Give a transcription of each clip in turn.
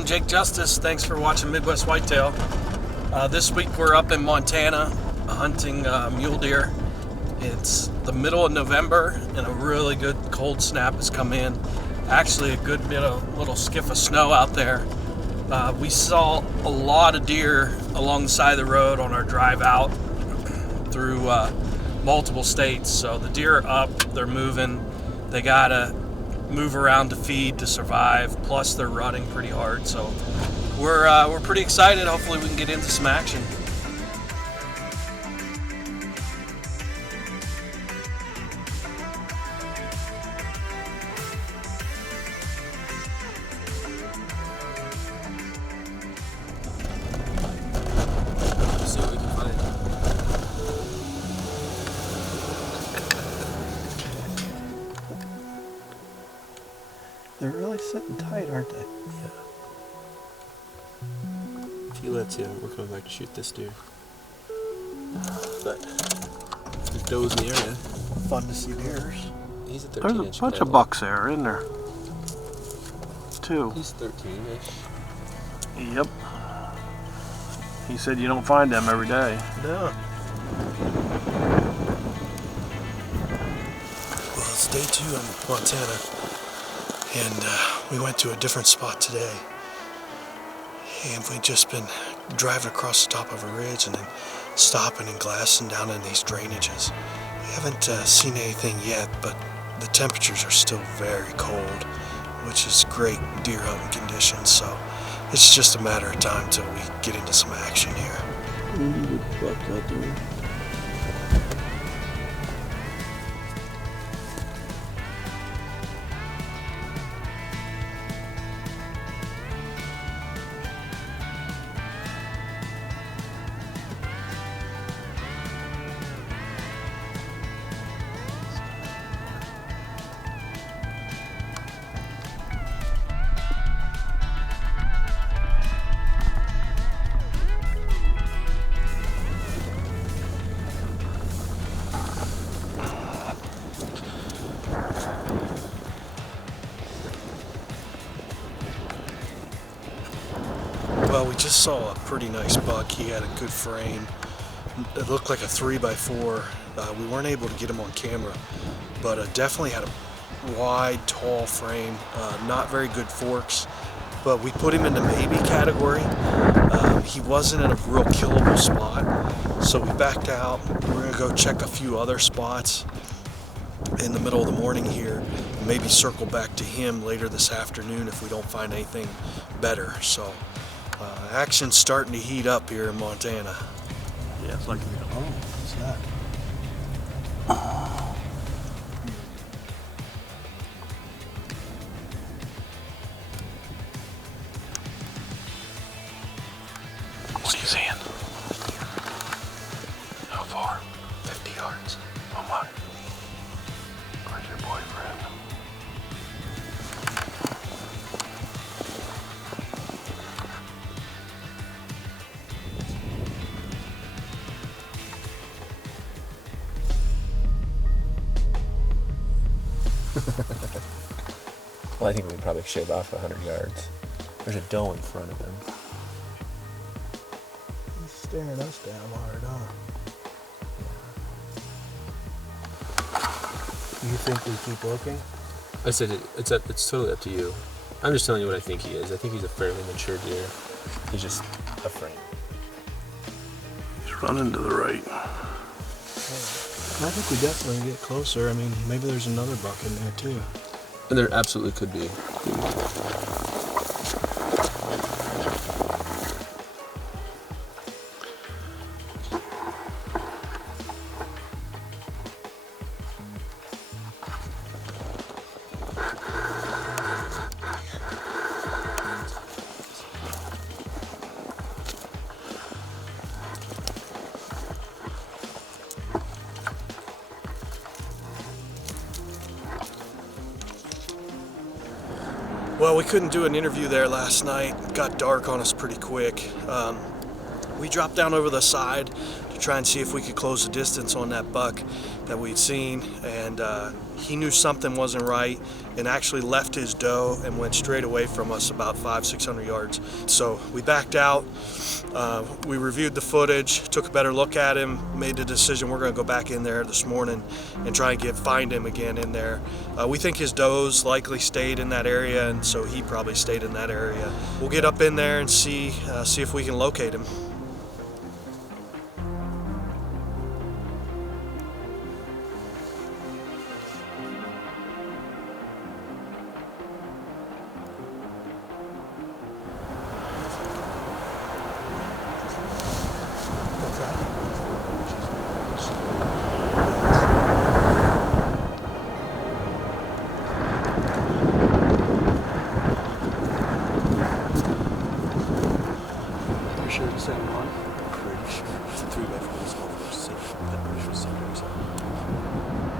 I'm Jake Justus. Thanks for watching Midwest Whitetail. This week we're up in Montana hunting mule deer. It's the middle of November and a really good cold snap has come in. Actually a good bit of little skiff of snow out there. We saw a lot of deer along the side of the road on our drive out through multiple states. So the deer are up, they're moving, they gotta move around to feed to survive, plus they're rutting pretty hard. So we're pretty excited. Hopefully we can get into some action. Let's see what we can find. They're really sitting tight, aren't they? Yeah. If he lets you, we're coming back to shoot this deer. But there's does in the area. Fun to see deers. He's a 13-inch. There's a bunch of bucks there, isn't there? Two. He's 13-ish. Yep. He said you don't find them every day. No. Well, it's day 2 in Montana, and we went to a different spot today. And we've just been driving across the top of a ridge and then stopping and glassing down in these drainages. We haven't seen anything yet, but the temperatures are still very cold, which is great deer hunting conditions. So it's just a matter of time till we get into some action here. Well, we just saw a pretty nice buck. He had a good frame. It looked like a 3x4. We weren't able to get him on camera, but definitely had a wide, tall frame. Not very good forks, but we put him in the maybe category. He wasn't in a real killable spot, so we backed out. We're gonna go check a few other spots in the middle of the morning here, and maybe circle back to him later this afternoon if we don't find anything better. So action's starting to heat up here in Montana. Yeah, it's like, Oh, what's that? what are you seeing? How far? 50 yards. Oh my. Where's your boyfriend? Well, I think we can probably shave off 100 yards. There's a doe in front of him. He's staring us down hard, huh? You think we keep looking? I said it's totally up to you. I'm just telling you what I think he is. I think he's a fairly mature deer. He's just a frame. He's running to the right. I think we definitely get closer. I mean, maybe there's another buck in there too. And there absolutely could be. Well, we couldn't do an interview there last night. It got dark on us pretty quick. We dropped down over the side to try and see if we could close the distance on that buck that we'd seen. And he knew something wasn't right and actually left his doe and went straight away from us about 500-600 yards. So we backed out. We reviewed the footage, took a better look at him, made the decision we're going to go back in there this morning and try and find him again in there. We think his does likely stayed in that area, and so he probably stayed in that area. We'll get up in there and see if we can locate him.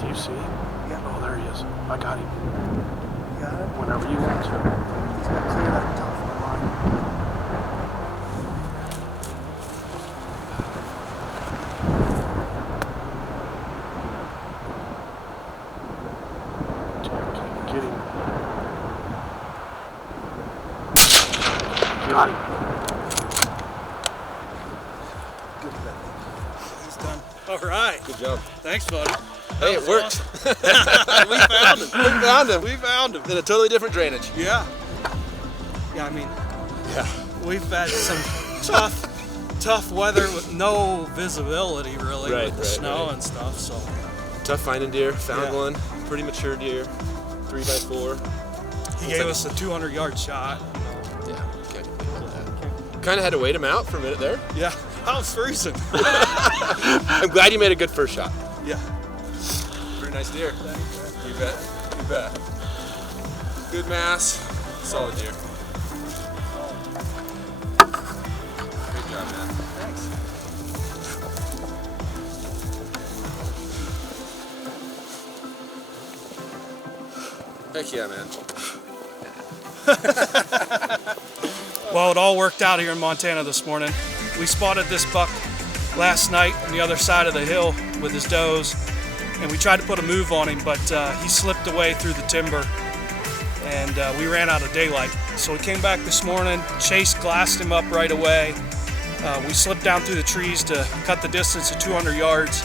Do you see? Yeah. Oh, there he is. I got him. You got him? Whenever you want to. He's got to clear that top of the line. Get him. Got him. He's done. All right. Good job. Thanks, buddy. Hey, it worked. Awesome. We found him. We found him. We found him. In a totally different drainage. Yeah. Yeah, I mean, Yeah. we've had some tough weather with no visibility really with the snow and stuff. So Tough finding deer. Found Yeah. one. Pretty mature deer. 3x4. he gave us a 200-yard shot. Yeah. Okay. Kind of had to wait him out for a minute there. Yeah, I was freezing. I'm glad you made a good first shot. Yeah. Pretty nice deer. You bet. You bet. Good mass. Solid deer. Good job, man. Thanks. Heck yeah, man. Well, it all worked out here in Montana this morning. We spotted this buck last night on the other side of the hill with his does, and we tried to put a move on him, but he slipped away through the timber, and we ran out of daylight. So we came back this morning, Chase glassed him up right away. We slipped down through the trees to cut the distance of 200 yards.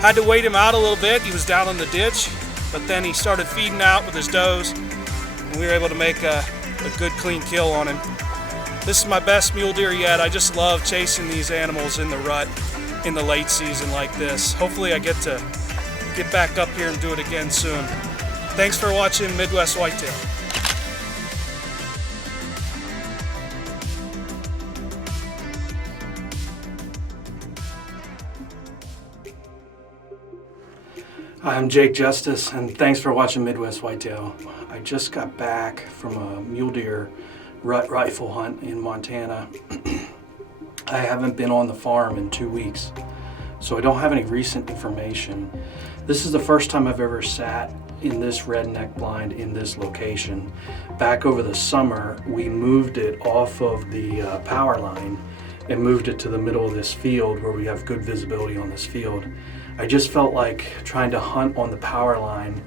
Had to wait him out a little bit. He was down in the ditch, but then he started feeding out with his does, and we were able to make a good clean kill on him. This is my best mule deer yet. I just love chasing these animals in the rut in the late season like this. Hopefully I get to get back up here and do it again soon. Thanks for watching Midwest Whitetail. Hi, I'm Jake Justus, and thanks for watching Midwest Whitetail. I just got back from a Mule Deer Rut rifle hunt in Montana. I haven't been on the farm in 2 weeks, so I don't have any recent information. This is the first time I've ever sat in this redneck blind in this location. Back over the summer, we moved it off of the power line and moved it to the middle of this field where we have good visibility on this field. I just felt like trying to hunt on the power line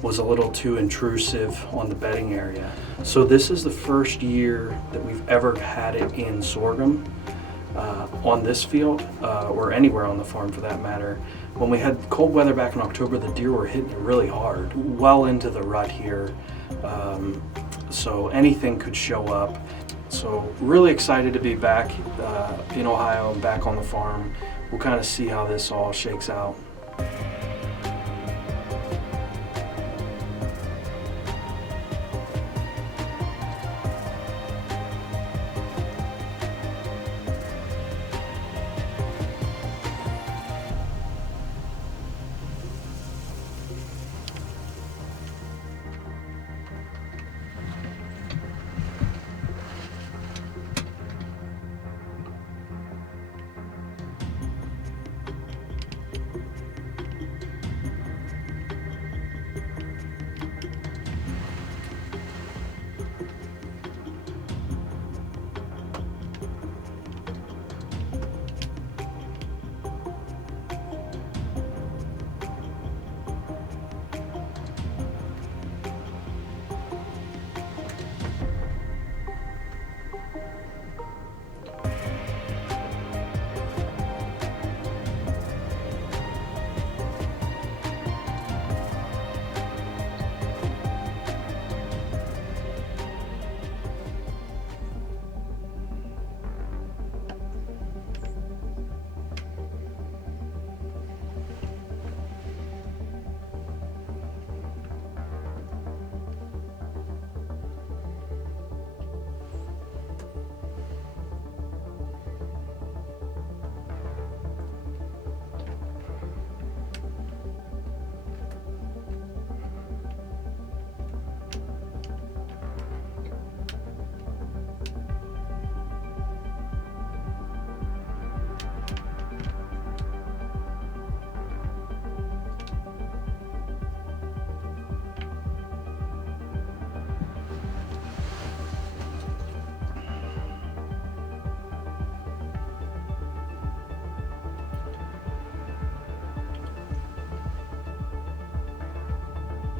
was a little too intrusive on the bedding area. So this is the first year that we've ever had it in sorghum on this field, or anywhere on the farm for that matter. When we had cold weather back in October, the deer were hitting it really hard, well into the rut here. So anything could show up. So really excited to be back in Ohio and back on the farm. We'll kind of see how this all shakes out.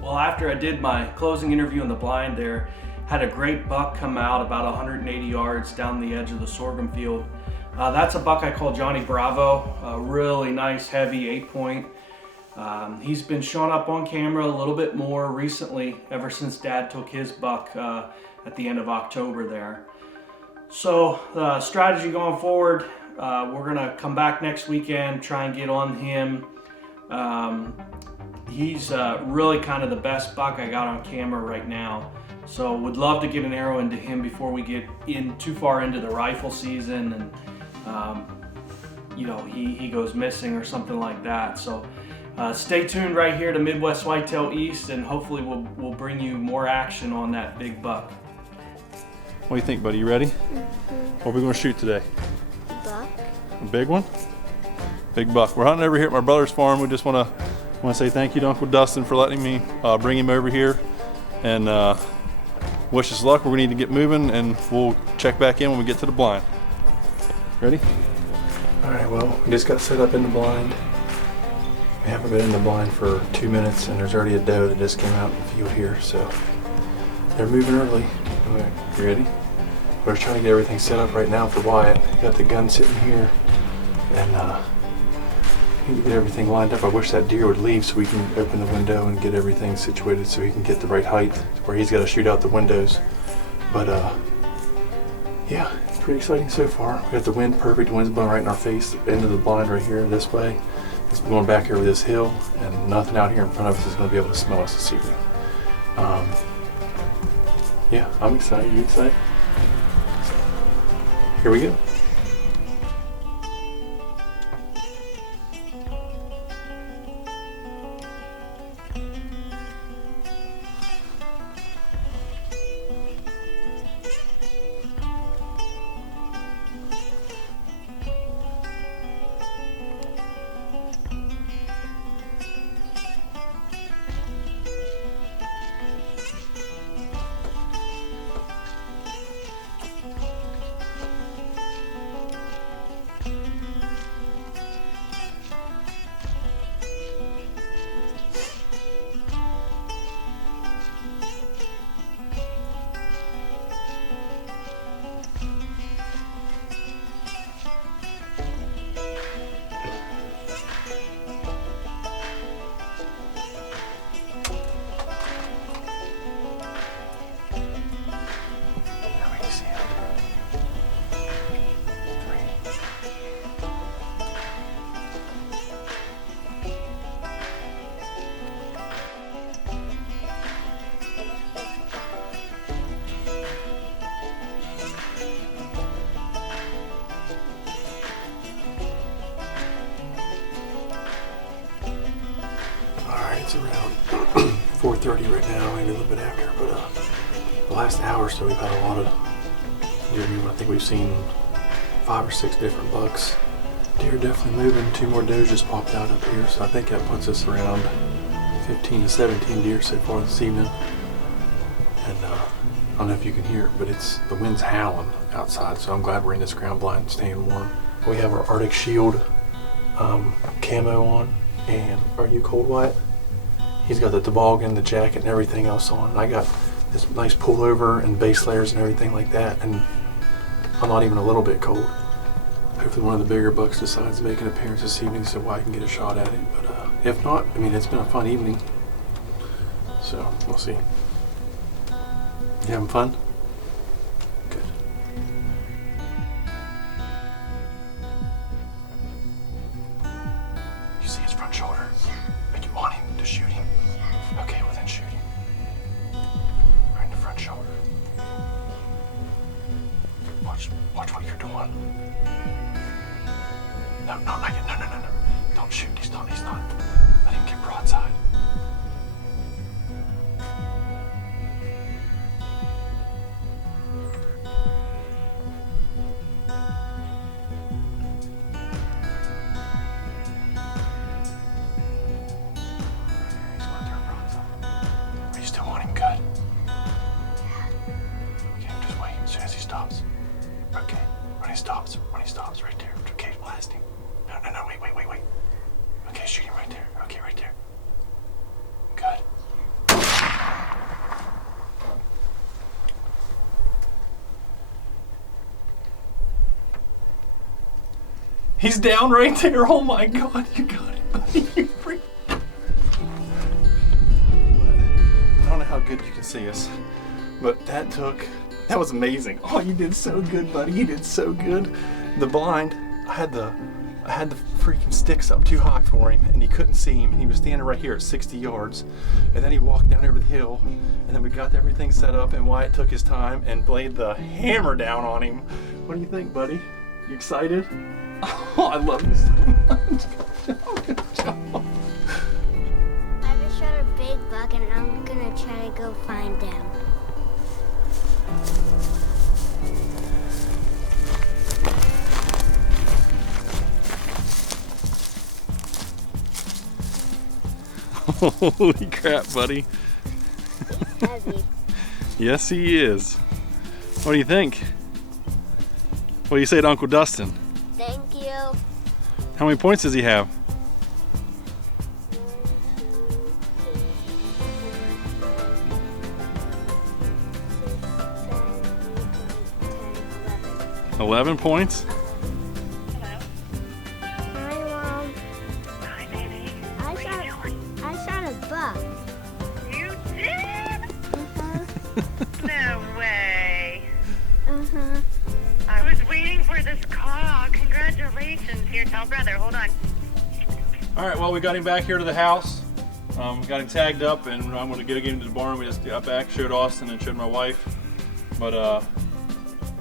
Well, after I did my closing interview in the blind there, had a great buck come out about 180 yards down the edge of the sorghum field. That's a buck I call Johnny Bravo, a really nice heavy 8-point. He's been shown up on camera a little bit more recently, ever since Dad took his buck at the end of October there. So the strategy going forward, we're gonna come back next weekend, try and get on him. He's really kind of the best buck I got on camera right now. So would love to get an arrow into him before we get in too far into the rifle season and you know, he goes missing or something like that. So stay tuned right here to Midwest Whitetail East, and hopefully we'll bring you more action on that big buck. What do you think, buddy? You ready? What are we going to shoot today? Buck. A big one? Big buck. We're hunting over here at my brother's farm. We just want to say thank you to Uncle Dustin for letting me bring him over here, and wish us luck. We're going to need to get moving, and we'll check back in when we get to the blind. Ready? All right, well, we just got set up in the blind. We haven't been in the blind for 2 minutes, and there's already a doe that just came out in the field here, so they're moving early. All right, you ready? We're trying to get everything set up right now for Wyatt. Got the gun sitting here, and need to get everything lined up. I wish that deer would leave so we can open the window and get everything situated so he can get the right height where he's got to shoot out the windows. But yeah, it's pretty exciting so far. We got the wind perfect. The wind's blowing right in our face. The end of the blind right here this way. It's going back over this hill, and nothing out here in front of us is going to be able to smell us this evening. Yeah, I'm excited. You excited? Here we go. It's around 4:30 right now, maybe a little bit after, but the last hour or so we've had a lot of deer movement. I think we've seen 5 or 6 different bucks. Deer definitely moving. 2 more does just popped out up here, so I think that puts us around 15 to 17 deer so far this evening. And I don't know if you can hear it, but the wind's howling outside, so I'm glad we're in this ground blind staying warm. We have our Arctic Shield camo on, and are you cold, Wyatt? He's got the toboggan, the jacket, and everything else on. And I got this nice pullover and base layers and everything like that, and I'm not even a little bit cold. Hopefully one of the bigger bucks decides to make an appearance this evening so I can get a shot at it. But if not, I mean, it's been a fun evening. So we'll see. You having fun? Good. You see his front shoulder? Like you want him to shoot him? Okay, well then shoot him. Right in the front shoulder. Watch what you're doing. No, not yet. No. Don't shoot. He's not. Let him get broadside. When he stops right there. Okay, blast him. No, wait. Okay, shoot him right there. Okay, right there. Good. He's down right there. Oh my God, you got it, buddy. I don't know how good you can see us, but that was amazing. Oh, you did so good, buddy. You did so good. The blind, I had the freaking sticks up too high for him, and he couldn't see him. He was standing right here at 60 yards, and then he walked down over the hill, and then we got everything set up, and Wyatt took his time and laid the hammer down on him. What do you think, buddy? You excited? Oh, I love you so much. Good job. I just shot a big buck, and I'm gonna try to go find him. Holy crap, buddy. He's heavy. Yes, he is. What do you think? What do you say to Uncle Dustin? Thank you. How many points does he have? 11 points? Hi, Mom. Hi, baby. I What are you doing? shot a buck. You did? Uh-huh. No way. Uh-huh. I was waiting for this call. Congratulations. Here, tell brother. Hold on. All right, well, we got him back here to the house. Got him tagged up, and I'm going to get him to the barn. We just got back, showed Austin, and showed my wife. But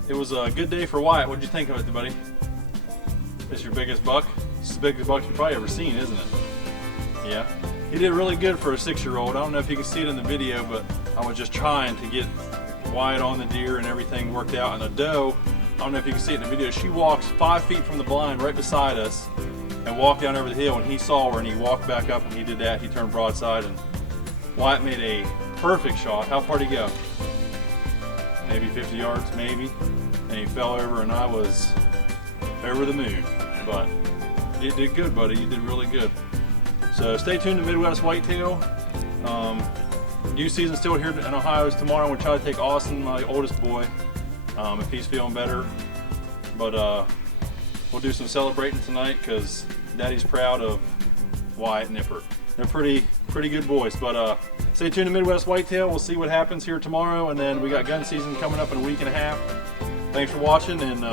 it was a good day for Wyatt. What did you think of it, buddy? It's your biggest buck? It's the biggest buck you've probably ever seen, isn't it? Yeah. He did really good for a 6-year-old. I don't know if you can see it in the video, but I was just trying to get Wyatt on the deer and everything worked out. And the doe, I don't know if you can see it in the video, she walks 5 feet from the blind right beside us and walked down over the hill, and he saw her and he walked back up and he did that. He turned broadside, and Wyatt made a perfect shot. How far did he go? Maybe 50 yards, maybe. And he fell over, and I was over the moon. But you did good, buddy. You did really good. So stay tuned to Midwest Whitetail. Youth season still here in Ohio. Tomorrow we'll try to take Austin, my oldest boy, if he's feeling better. But we'll do some celebrating tonight because Daddy's proud of Wyatt and Nippert. They're pretty good boys. But stay tuned to Midwest Whitetail. We'll see what happens here tomorrow, and then we got gun season coming up in a week and a half. Thanks for watching, and